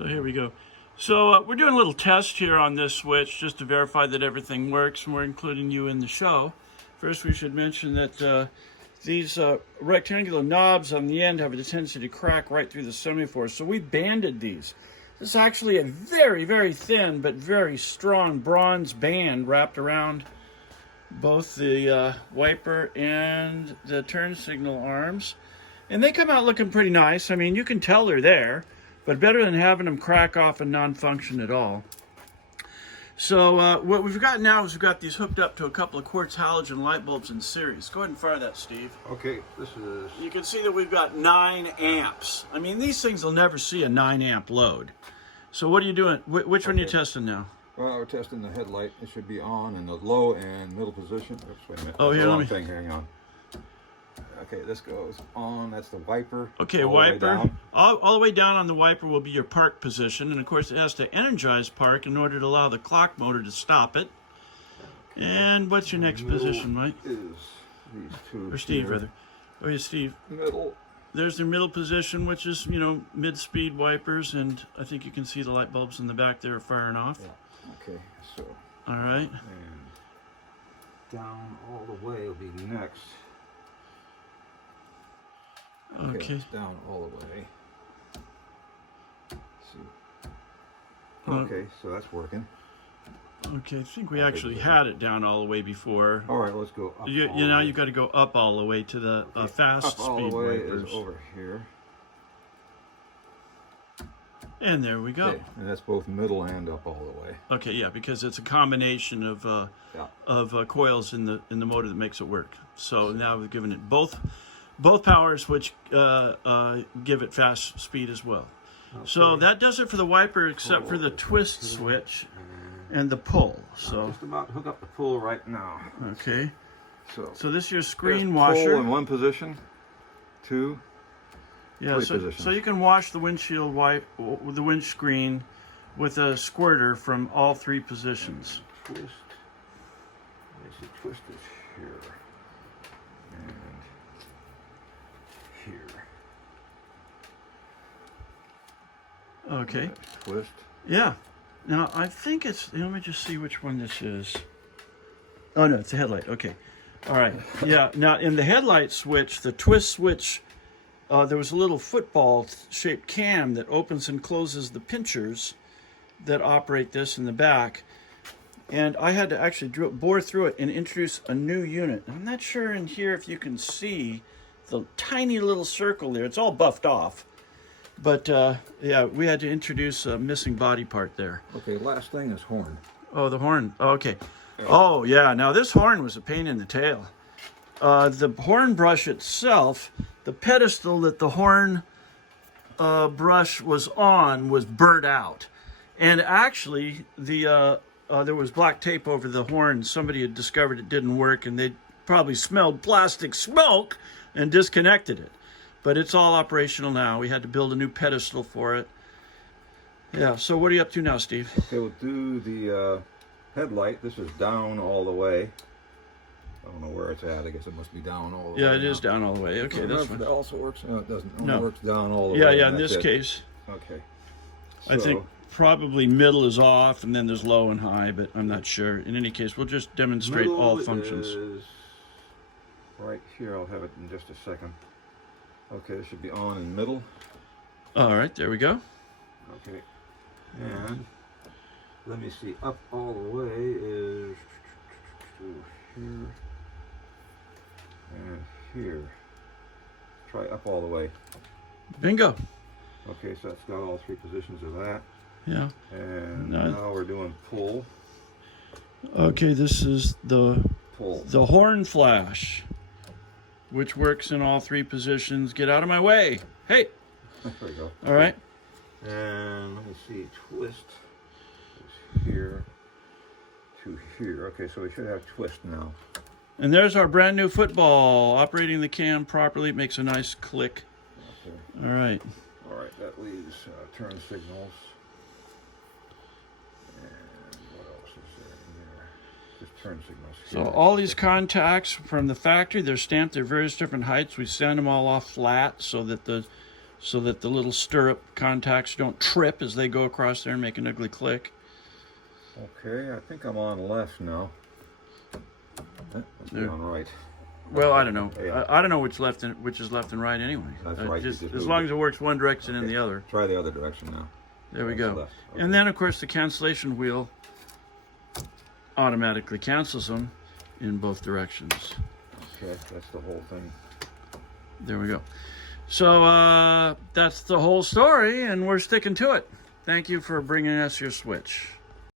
So here we go. So we're doing a little test here on this switch just to verify that everything works, and we're including you in the show. First, we should mention that these rectangular knobs on the end have a tendency to crack right through the semaphore, so we banded these. This is actually a very, very thin but very strong bronze band wrapped around both the wiper and the turn signal arms. And they come out looking pretty nice. I mean, you can tell they're there, but better than having them crack off and non-function at all. So what we've got now is we've got these hooked up to a couple of quartz halogen light bulbs in series. Go ahead and fire that, Steve. Okay, this is... You can see that we've got 9 amps. I mean, these things will never see a 9 amp load. So what are you doing? Which one are you testing now? Well, we're testing the headlight. It should be on in the low and middle position. Oops, wait a minute. Oh, here, let me... Hang on. Okay, this goes on. That's the wiper. Okay, wiper. All the way down on the wiper will be your park position. And, of course, it has to energize park in order to allow the clock motor to stop it. And what's your next position, Mike? Is these two or Steve, here. rather. Oh, yeah, Steve. Middle. There's their middle position, which is, you know, mid-speed wipers. And I think you can see the light bulbs in the back there are firing off. Yeah. Okay, so... All right. And down all the way will be next. Okay. It's down all the way. Let's see. Okay, so that's working. Okay, I think we actually had it down all the way before. All right, let's go up. Now you've got to go up all the way to the fast up all speed the way wipers. is over here. And there we go. Okay, and that's both middle and up all the way. Okay, yeah, because it's a combination of coils in the motor that makes it work. So now we've given it both powers, which give it fast speed as well. Okay. So that does it for the wiper, except for the twist switch and the pull. So I'm just about to hook up the pull right now. Okay. So this is your screen There's washer. Pull in one position, two. Yeah, so you can wash the windshield the windscreen with a squirter from all 3 positions. Twist. Let's see, twist is here and here. Okay. Twist. Yeah. Now I think it's. Let me just see which one this is. Oh no, it's the headlight. Okay. All right. Yeah. Now in the headlight switch, the twist switch. There was a little football-shaped cam that opens and closes the pinchers that operate this in the back. And I had to actually bore through it and introduce a new unit. I'm not sure in here if you can see the tiny little circle there. It's all buffed off. But, yeah, we had to introduce a missing body part there. Okay, last thing is horn. Oh, the horn. Okay. Oh, yeah. Now, this horn was a pain in the tail. The horn brush itself... The pedestal that the horn brush was on was burnt out. And actually, there was black tape over the horn. Somebody had discovered it didn't work, and they probably smelled plastic smoke and disconnected it. But it's all operational now. We had to build a new pedestal for it. Yeah, so what are you up to now, Steve? Okay, we'll do the headlight. This is down all the way. I don't know where it's at. I guess it must be down all the way. Yeah, it is down all the way. Okay, that's fine. It also works. No, it doesn't. It No. only works down all the Yeah, way. yeah, in this case. Okay. I think probably middle is off, and then there's low and high, but I'm not sure. In any case, we'll just demonstrate all functions. Is right here. I'll have it in just a second. Okay, it should be on in middle. All right, there we go. Okay. And let me see. Up all the way is to here. And here. Try up all the way. Bingo. Okay, so that's got all 3 positions of that. Yeah. And now we're doing pull. Okay, this is the Pull. the horn flash, which works in all 3 positions. Get out of my way. Hey. There we go. All right. And let me see. Twist is here to here. Okay, so we should have twist now. And there's our brand new football. Operating the cam properly, it makes a nice click. Okay. All right. All right, that leaves turn signals. And what else is there in there? Just turn signals. So all these contacts from the factory, they're stamped. They're various different heights. We send them all off flat so that the so that the little stirrup contacts don't trip as they go across there and make an ugly click. Okay, I think I'm on left now. Let's be on right. Well, I don't know. Yeah. I don't know which is left and right anyway. That's right. Just just as move long it. as it works one direction and the other. Try the other direction now. There we That's go. left. Okay. And then, of course, the cancellation wheel automatically cancels them in both directions. Okay, that's the whole thing. There we go. So that's the whole story, and we're sticking to it. Thank you for bringing us your switch.